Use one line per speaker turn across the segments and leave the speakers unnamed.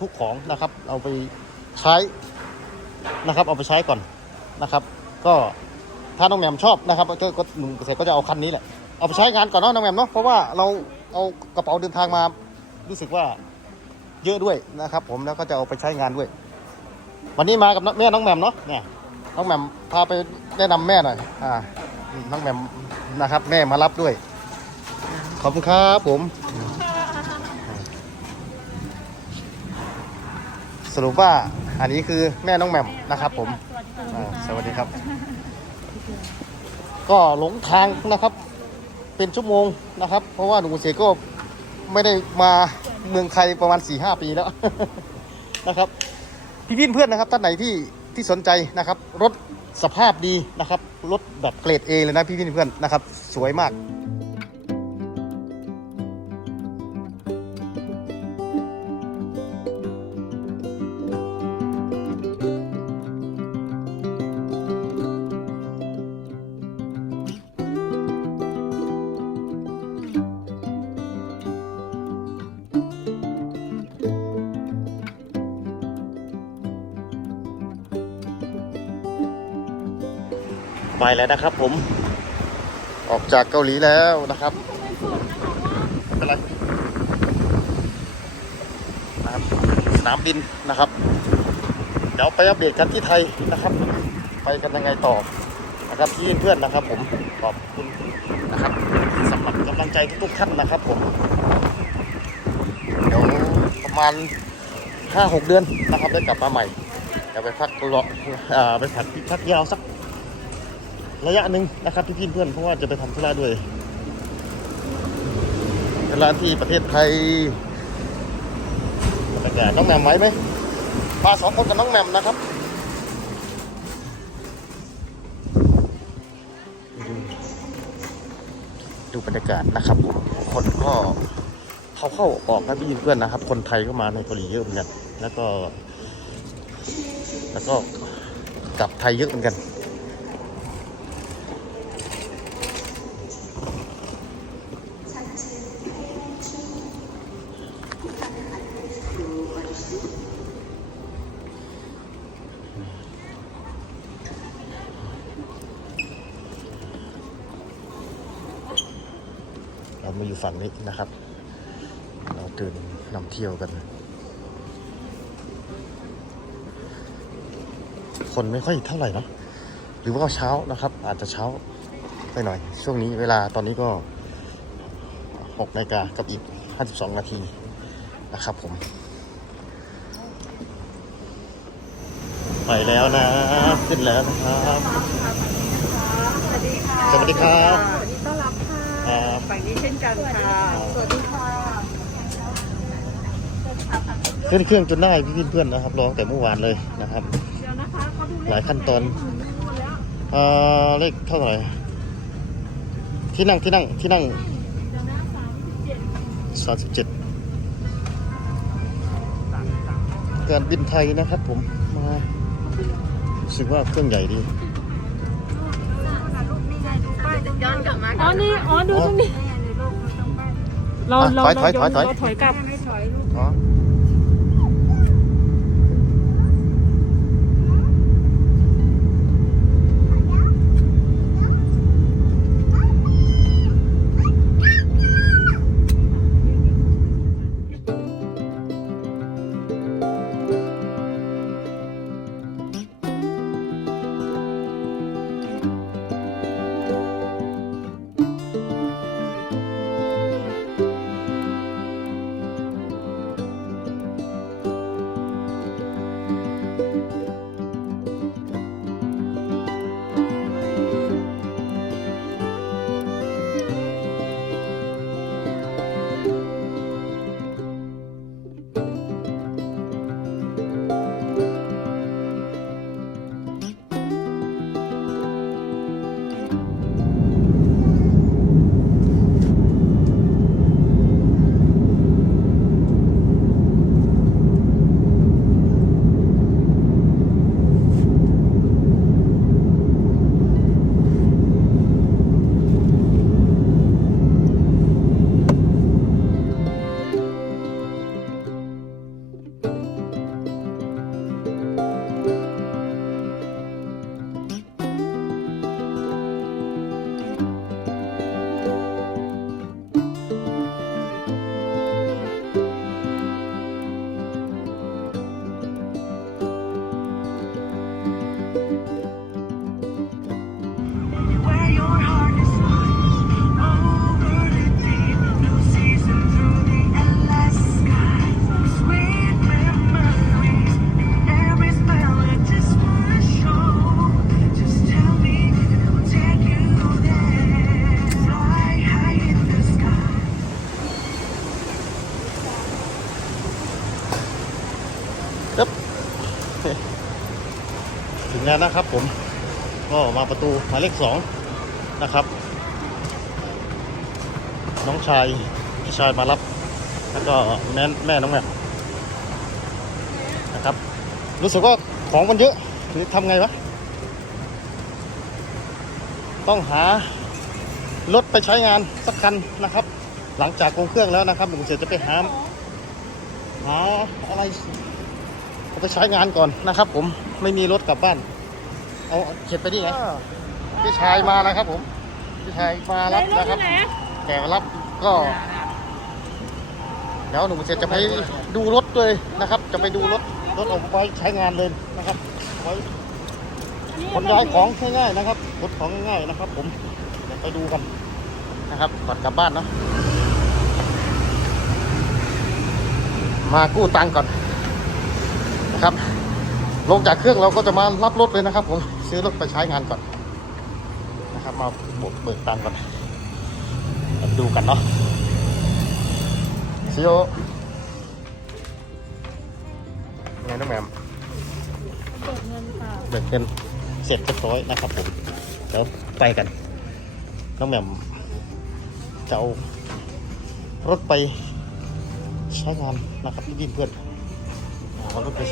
ทุกของนะครับเอาไปใช้นะครับ เอาไปใช้ก่อนนะครับ ก็ถ้าน้องแหม่มชอบนะครับก็หนุ่มเกษตรก็จะเอาคันนี้แหละเอาไปใช้งานก่อนเนาะน้องแหม่มเนาะเพราะว่าเราเอากระเป๋าเดินทางมารู้สึกว่าเยอะด้วยนะครับ ผมแล้วก็จะเอาไปใช้งานด้วย วันนี้มากับแม่น้องแหม่มเนาะเนี่ยน้องแหม่มพาไปแนะนำแม่หน่อยอ่าน้องแหม่มนะครับ แม่มารับด้วยขอบคุณครับผม สรุปว่าอันนี้คือแม่น้องแหม่มนะครับ ผมอ่าสวัสดีครับ ก็หลงทางนะครับ เป็นชั่วโมงนะครับ เพราะว่าหนุ่มเสกก็ไม่ได้มาเมืองไทยประมาณ4ี่หปีแล้ว นะครับพี่พี่เพื่อนนะครับท่านไหนที่ที่สนใจนะครับ รถสภาพดีนะครับ รถแบบเกรด A เลยนะพี่พี่เพื่อนนะครับ สวยมาก ไปแล้วนะครับ ผม ออกจากเกาหลีแล้วนะครับไม่เป็นไรนะครับสนามบินนะครับ เดี๋ยวไปอัปเดตกันที่ไทยนะครับ ไปกันยังไงต่อนะครับที่เพื่อนๆนะครับ ผมขอบคุณนะครับสำหรับกำลังใจทุกๆท่านนะครับ ผมเดี๋ยวประมาณห้าหกเดือนนะครับได้กลับมาใหม่เดี๋ยวไปพักรออ่าไปพักพักยาวสัก ระยะหนึ่งนะครับพี่พี่เพื่อนเพราะว่าจะไปทำธุระด้วยร้านที่ประเทศไทยบรรยากาศน้องแหม่มไหวไหมมาสองคนกับน้องแหม่มนะครับดูบรรยากาศนะครับผมคนก็เข้าเข้าออกนะพี่เพื่อนนะครับ คนไทยก็มาในเกาหลีเยอะเหมือนกันแล้วก็ แล้วก็กลับไทยเยอะเหมือนกัน มาอยู่ฝั่งนี้นะครับ เราเดินนำเที่ยวกัน คนไม่ค่อยเท่าไหร่เนอะหรือว่าเช้านะครับ อาจจะเช้าไปหน่อย ช่วงนี้เวลาตอนนี้ก็6นาฬิกากับอีก 52 นาทีนะครับผม ไปแล้วนะ ขึ้นแล้วนะครับ สวัสดีค่ะสวัสดีครับส
วัสดีต้อนรับค่ะครับฝั่งนี้ เช่นกันค่ะ
สวัสดีค่ะ
ขึ้นเครื่องจนได้พี่เพื่อนๆนะครับรอตั้งแต่เมื่อวานเลยนะครับเดี๋ยวนะคะเขาดูหลายขั้นตอนหมดแล้วเอ่อเลขเท่าไหร่ที่นั่งที่นั่งที่นั่งเดี๋ยวนะสามสิบเจ็ดสามสิบเจ็ดการบินไทยนะครับผมมารู้สึกว่าเครื่องใหญ่ดี
ย้อนกลับมาอ๋อนี่อ๋อดูตรงนี้
เราอะเราถอยถอยเราถอยถอย เราถอยกลับ ไม่ถอยลูก อ๋อ แล้วนะครับผมก็มาประตูหมายเลขสองนะครับ น้องชายพี่ชายมารับ แล้วก็แม่แม่น้องแม่นะครับ รู้สึกว่าของมันเยอะหรือทำไงวะต้องหารถไปใช้งานสักคันนะครับ หลังจากลงเครื่องแล้วนะครับหนุ่มเสร็จจะไปหาหาอะไรเอาไปใช้งานก่อนนะครับ ผมไม่มีรถกลับบ้าน เอาเข็บไปนี่ไงพี่ชายมานะครับผมพี่ชายมารับนะครับแต่รับก็ เดี๋ยวหนุ่มเสร็จจะไปดูรถด้วยนะครับ จะไปดูรถรถเอาไว้ใช้งานเลยนะครับไว้ขนย้ายของง่ายๆนะครับขนของง่ายๆนะครับ ผมเดี๋ยวไปดูกันนะครับก่อนกลับบ้านเนาะมากู้ตังค์ก่อนนะครับ ลงจากเครื่องเราก็จะมารับรถเลยนะครับผม ซื้อรถไปใช้งานก่อนนะครับ มาเบิกตังค์ก่อนมาดูกันเนาะซิโอไงน้องแหมมเบิกเงินค่ะเบิกเงินเสร็จเรียบร้อยนะครับผมเดี๋ยวไปกันน้องแหมมจะเอารถไปใช้งานนะครับพี่บินเพื่อนเอารถไป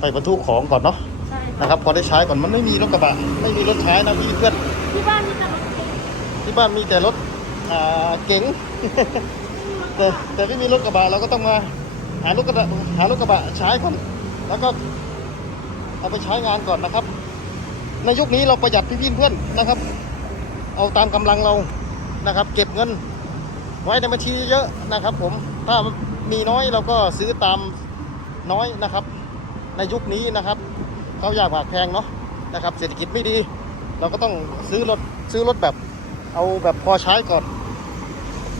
ไปบรรทุกของก่อนเนาะใช่ค่ะ นะครับ พอได้ใช้ก่อนมันไม่มีรถกระบะ ไม่มีรถใช้นะพี่เพื่อน
ที่บ้านมีแต่รถเก๋ง
ที่บ้านมีแต่รถอ่าเก๋งแต่แต่ไม่มีรถกระบะเราก็ต้องมาหารถกระบะหารถกระบะใช้ก่อนแล้วก็เอาไปใช้งานก่อนนะครับ ในยุคนี้เราประหยัดพี่พี่เพื่อนนะครับ เอาตามกำลังเรานะครับ เก็บเงิน ไว้ในบัญชีเยอะนะครับ ผมถ้ามีน้อยเราก็ซื้อตามน้อยนะครับ ในยุคนี้นะครับเขาอยากหมากแพงเนาะนะครับเศรษฐกิจไม่ดี เราก็ต้องซื้อรถซื้อรถแบบเอาแบบพอใช้ก่อน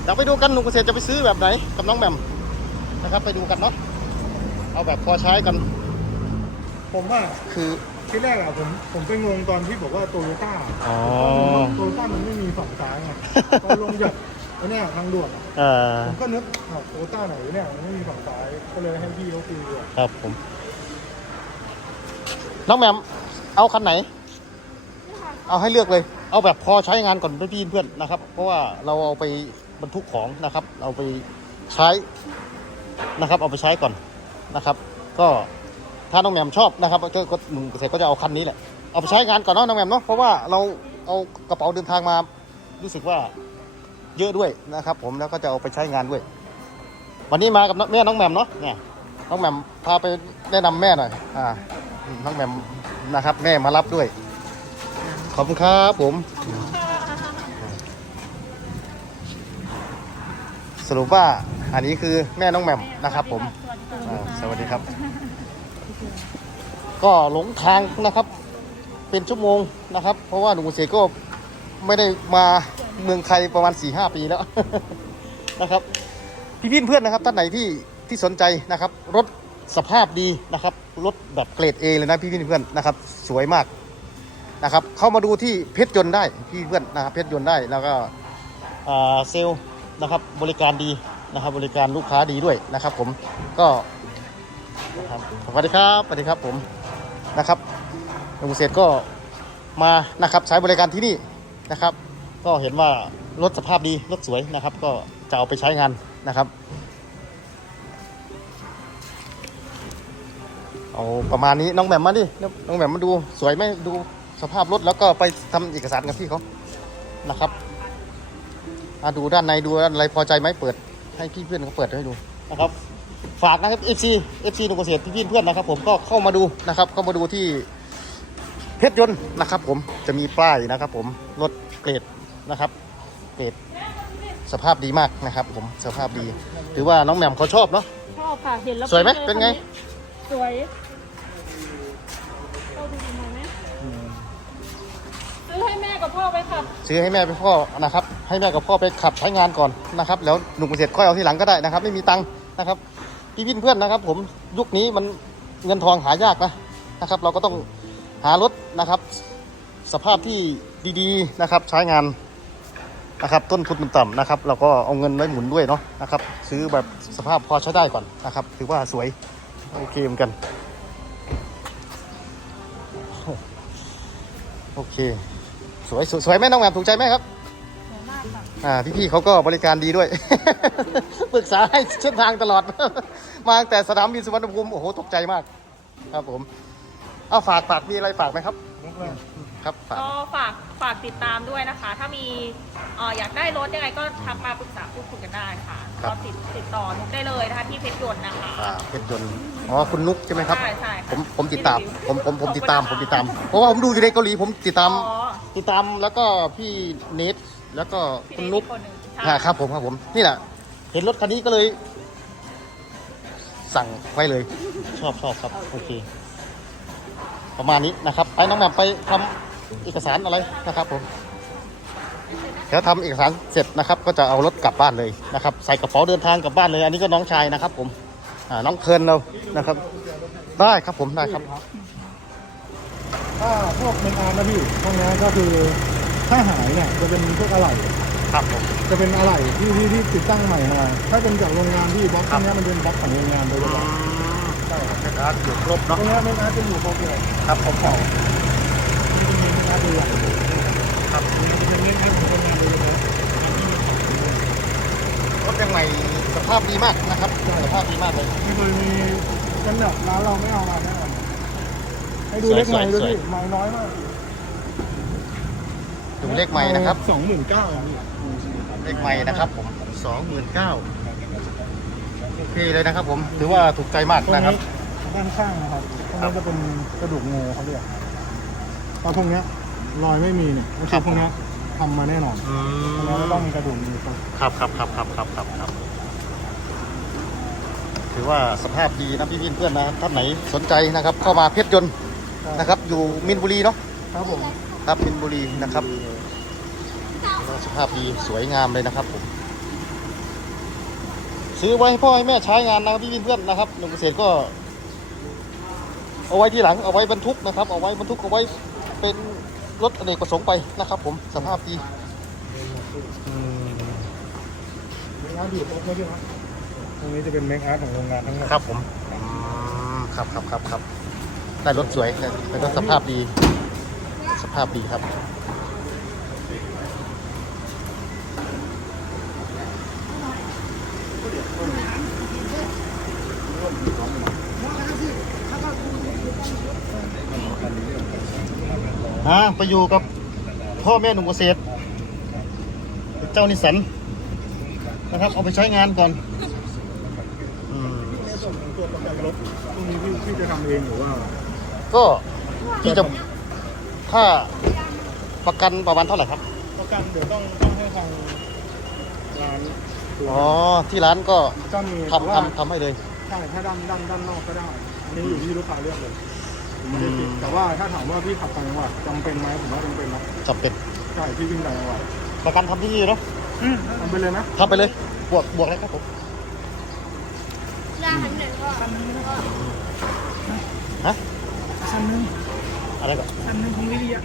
เดี๋ยวไปดูกันหนุ่มเกษตรจะไปซื้อแบบไหนกับน้องแหม่มนะครับไปดูกันเนาะเอาแบบพอใช้กัน
ผมว่าคือที่แรกอะผมผมไปงงตอนที่บอกว่าโตโยต้าอ๋อโตโยต้ามันไม่มีฝั่งซ้ายไงตอนลงจากไอ้เนี่ยทางด่วนอะเอ่อผมก็นึกโตโยต้าไหนเนี่ยมันไม่มีฝั่งซ้ายก็เลยให้พี่เขาคุยด้วย
ครับผม น้องแหมมเอาคันไหน เอาให้เลือกเลย เอาแบบพอใช้งานก่อนพี่พี่เพื่อนนะครับ เพราะว่าเราเอาไปบรรทุกของนะครับ เอาไปใช้นะครับ เอาไปใช้ก่อนนะครับ ก็ถ้าน้องแหมมชอบนะครับก็ก็หนุ่มเกษตรก็จะเอาคันนี้แหละเอาไปใช้งานก่อนเนาะน้องแหมมเนาะเพราะว่าเราเอากระเป๋าเดินทางมารู้สึกว่าเยอะด้วยนะครับ ผมแล้วก็จะเอาไปใช้งานด้วย วันนี้มากับแม่น้องแหมมเนาะเนี่ยน้องแหมมพาไปแนะนำแม่หน่อยอ่า น้องแหม่มนะครับ แม่มารับด้วย ขอบคุณครับผม สรุปว่าอันนี้คือแม่น้องแหม่มนะครับ ผมอ่าสวัสดีครับ ก็หลงทางนะครับ เป็นชั่วโมงนะครับ เพราะว่าหนุ่มเสกก็ไม่ได้มาเมืองไทยประมาณ4ี่หปีแล้ว นะครับ พี่พี่เพื่อนนะครับท่านไหนที่ที่สนใจนะครับ รถ สภาพดีนะครับ รถแบบเกรด A เลยนะพี่พี่เพื่อนนะครับ สวยมากนะครับ เข้ามาดูที่เพชรยนต์ได้พี่เพื่อนนะครับเพชรยนต์ได้แล้วก็เซลล์นะครับบริการดีนะครับ บริการลูกค้าดีด้วยนะครับ ผมก็นะครับสวัสดีครับสวัสดีครับผมนะครับลุงเศษก็มานะครับใช้บริการที่นี่นะครับ ก็เห็นว่ารถสภาพดีรถสวยนะครับ ก็จะเอาไปใช้งานนะครับ เอาประมาณนี้น้องแหม่มมาดิ น้องแหม่มมาดูสวยไหมดูสภาพรถแล้วก็ไปทำเอกสารกับพี่เขานะครับอะดูด้านในดูด้านอะไรพอใจไหมเปิด ให้พี่เพื่อนเขาเปิดให้ดูนะครับฝากนะครับ FC FC หนุ่มเกษตรพี่เพื่อนนะครับ ผมก็เข้ามาดูนะครับเข้ามาดูที่เพชรยนต์นะครับ ผมจะมีป้ายนะครับ ผมรถเกรดนะครับเกรดสภาพดีมากนะครับ ผมสภาพดี ถือว่าน้องแหม่มเขาชอบเนาะ
ชอบค่ะเห็นแล้วสวยไหมเป็นไง สวยเราดูดีไหม ซื้อให้แม่กับพ่อไปขับ
ซื้อให้แม่ไปพ่อนะครับ ให้แม่กับพ่อไปขับใช้งานก่อนนะครับ แล้วหนุ่มเกษตรค่อยเอาทีหลังก็ได้นะครับ ไม่มีตังค์นะครับพี่วินเพื่อนนะครับ ผมยุคนี้มันเงินทองหายากนะนะครับ เราก็ต้องหารถนะครับ สภาพที่ดีๆนะครับ ใช้งานนะครับ ต้นทุนมันต่ำนะครับ เราก็เอาเงินไว้หมุนด้วยเนาะนะครับ ซื้อแบบสภาพพอใช้ได้ก่อนนะครับ ถือว่าสวยโอเคเหมือนกัน โอเค สวยสวยสวยไหมน้องแหม่มถูกใจไหมครับ สวยมากค่ะอ่า พี่ๆเขาก็บริการดีด้วย ปรึกษาให้เส้นทางตลอด มาตั้งแต่สนามบินสุวรรณภูมิโอ้โหตกใจมาก ครับผมเอาฝากฝากมีอะไรฝากไหมครับ ครับฝ
าก ก็ฝากฝากติดตามด้วยนะคะ ถ้ามีเอ่ออยากได้รถยังไงก็ทักมาปรึกษาพูดคุยกันได้ค่ะ ครับก็ติดติดต่อนุกได้เลยนะคะที่เพชรยนต์นะคะ อ่า
เพชรยนต์อ๋อคุณนุกใช่ไหมครับ ใช่ใช่ผมผมติดตาม ผมผมผมติดตามผมติดตาม เพราะว่าผมดูอยู่ในเกาหลีผมติดตาม อ๋อติดตามแล้วก็พี่เนทแล้วก็พี่คุณเนนุทกอีคนหนึ่งใช่ อ่าครับผมครับผมนี่แหละเห็นรถคันนี้ก็เลย สั่งไว้เลย ชอบชอบครับโอเคประมาณนี้นะครับ ไปน้องแหม่มไปทำเอกสารอะไรนะครับผม เดี๋ยวทำเอกสารเสร็จนะครับ ก็จะเอารถกลับบ้านเลยนะครับ ใส่กระเป๋าเดินทางกลับบ้านเลย อันนี้ก็น้องชายนะครับ ผมอ่าน้องเคิร์นเรานะครับ ได้ครับผมได้ครับ
ถ้าพวกเมนอาร์นะพี่พวกนี้ก็คือถ้าหายเนี่ยจะเป็นพวกอะไหล่ครับผมจะเป็นอะไหล่ที่ที่ที่ติดตั้งใหม่มาถ้าเป็นจากโรงงานที่บล็อกพวกนี้มันเป็นบล็อกของโรงงานโดยเฉพาะ
ใช่ครับนะครับอยู
่ครบตรเนาะงนี้เมนอาร์จะอยู่ครบเลย
ครับผมเก่าที่เป็นเมนอาร์ตัวใหญ่ครับเป็นเมนอาร์ของโรงงาน โดยเฉพาะรถยังใหม่สภาพดีมากนะครับสภาพดีมากเลย
ไม่เคยมีกันแบบร้านเราไม่เอามาแน่นอนให้ดูเล็กใหม่ด้วยพี่ใหม่น้อยมาก
ดูเลขใหม่นะครับ
สองหมื่นเก้าพี่
เลขใหม่นะครับผมสองหมื่นเก้าโอเคเลยนะครับ ผมถือว่าถูกใจมากตรงนะครับนี้
ด้านข้างนะครับตรงนี้จะเป็นกระดูกงูเขาเรียกตอนพวกเนี้ยรอยไม่มีเนี่ยก็ครัคือบพวกเนี้ย ทำมาแน่นอนอืเพราะฉะนั้นไม่ต้องมีกระดูกงูค
รับครับครับครับครับครับครับครับ ถือว่าสภาพดีนะพี่พี่เพื่อนนะครับท่านไหนสนใจนะครับ เข้ามาเพชรยนต์นะครับ อยู่มินบุรีเนาะครับผมครับมินบุรีนะครับ สภาพดีสวยงามเลยนะครับผม ซื้อไว้ให้พ่อให้แม่ใช้งานนะครับพี่เพื่อนนะครับหนุ่มเกษตรก็ เอาไว้ที่หลังเอาไว้บรรทุกนะครับ เอาไว้บรรทุกเอาไว้เป็น รถอเนกประสงค์ไปนะครับ ผมสภาพดีอืม
เมคอาร์ตอยู่ครบแล้วใช่ไหมตรงนี้จะเป็นเมคอาร์ตของโรงงานทั้งห
มดครับผมอืมครับครับครับครับได้รถสวยแล้วก็สภาพดี สภาพดีครับ อ่าไปอยู่กับพ่อแม่หนุ่มเกษตร เจ้านิสสันนะครับ เอาไปใช้งานก่อนอืม
ในส่วนของตัวประกันรถตรงนี้พี่พี่จะทำเองหรือว่า
ก็ที่จะถ้าประกันประมาณเท่าไหร่ครับ
ประกันเดี๋ยวต้องต้องให้ทางร้าน
ตัวอ๋อ ที่ร้านก็ก็มีทำว่าทำทำให้เลย
ใช่ถ้าด้านด้านด้านนอกก็ได้อันนี้อยู่ที่ลูกค้าเลือกเลย ผมไม่ได้ติดอืมแต่ว่าถ้าถามว่าพี่ขับต่างจังหวัดจำเป็นไหมผมว่าจำเป็นนะจำเป็นใช่พี่วิ่งต่างจังหวัด
ประกันทำที่นี่เนาะทำไปเลยนะทำไปเลย บวกบวกเลยครับผม
ฮะชั้นนึง
อะไรก่อนชั้นนึงของวิริยะ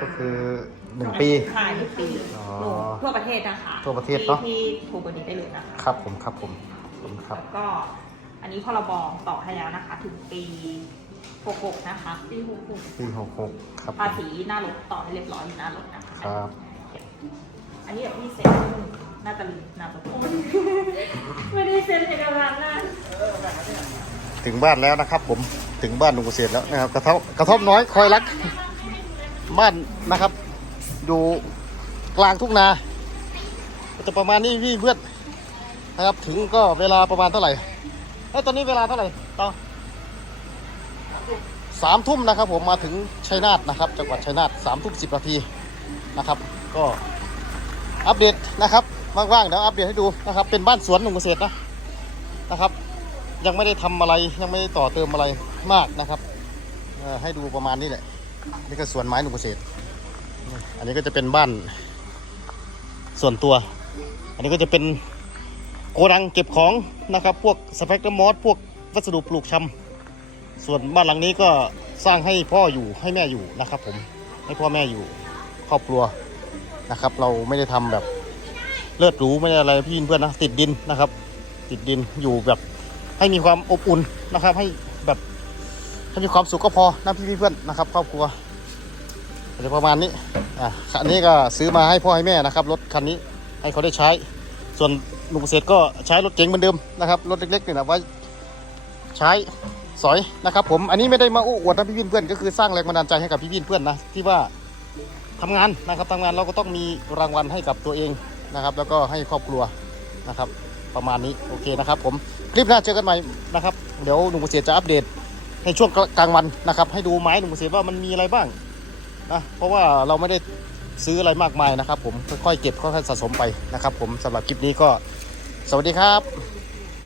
ก็คือหนึ่งปีขายทุกปี
อ๋อทั่วประเทศนะคะทั่วประเทศเนอะที่ที่โทรเบอร์นี้ได้เลยนะคะ
ครับผมครับผมขอบ
คุณครับแล้วก็อันนี้พรบต่อให้แล้วนะคะ ถึงปี 66 นะคะ ปี66
ปีหกหกครับผม
ภาษีหน้ารถต่อให้เรียบร้อยอยู่หน้ารถนะคะครับ อันนี้แบบพี่เซ็นน่าจะลืมนามสกุลไม
่ได้เซ็นเอกสารนะถึงบ้านแล้วนะครับ ผมถึงบ้านหนุ่มเกษตรแล้วนะครับ กระท่อมกระท่อมน้อยคอยรัก บ้านนะครับ อยู่กลางทุ่งนาก็จะประมาณนี้พี่เพื่อนนะครับ ถึงก็เวลาประมาณเท่าไหร่แล้วตอนนี้เวลาเท่าไหร่ต่อ สามทุ่มนะครับผมมาถึงชัยนาทนะครับ จังหวัดชัยนาทสามทุ่มสิบนาทีนะครับ ก็อัปเดตนะครับว่างๆเดี๋ยวอัปเดตให้ดูนะครับ เป็นบ้านสวนหนุ่มเกษตรนะนะครับ ยังไม่ได้ทำอะไรยังไม่ได้ต่อเติมอะไรมากนะครับให้ดูประมาณนี้แหละนี่ก็สวนไม้หนุ่มเกษตร อันนี้ก็จะเป็นบ้านส่วนตัว อันนี้ก็จะเป็นโกดังเก็บของนะครับ พวกสเปกตรมอสพวกวัสดุปลูกชำ ส่วนบ้านหลังนี้ก็สร้างให้พ่ออยู่ให้แม่อยู่นะครับ ผมให้พ่อแม่อยู่ครอบครัวนะครับ เราไม่ได้ทำแบบเลิศหรูไม่ได้อะไรพี่เพื่อนนะติดดินนะครับ ติดดินอยู่แบบให้มีความอบอุ่นนะครับ ให้แบบให้มีความสุขก็พอนะพี่เพื่อนนะครับ ครอบครัวอะไรประมาณนี้อะคันนี้ก็ซื้อมาให้พ่อให้แม่นะครับรถคันนี้ให้เขาได้ใช้ ส่วนลุงเกษตรก็ใช้รถเก๋งเหมือนเดิมนะครับรถเล็กๆเนี่ยนะไว้ใช้ สอยนะครับผมอันนี้ไม่ได้มาอู้อวดนะพี่ๆเพื่อนก็คือสร้างแรงบันดาลใจให้กับพี่ๆเพื่อนนะที่ว่าทำงานนะครับทำงานเราก็ต้องมีรางวัลให้กับตัวเองนะครับ แล้วก็ให้ครอบครัวนะครับ ประมาณนี้โอเคนะครับ ผมคลิปหน้าเจอกันใหม่นะครับเดี๋ยวหนุ่มเกษตรจะอัปเดตในช่วงกลางวันนะครับ ให้ดูไม้หนุ่มเกษตรว่ามันมีอะไรบ้างนะเพราะว่าเราไม่ได้ซื้ออะไรมากมายนะครับ ผมค่อยๆเก็บค่อยๆสะสมไปนะครับ ผมสำหรับคลิปนี้ก็สวัสดีครับ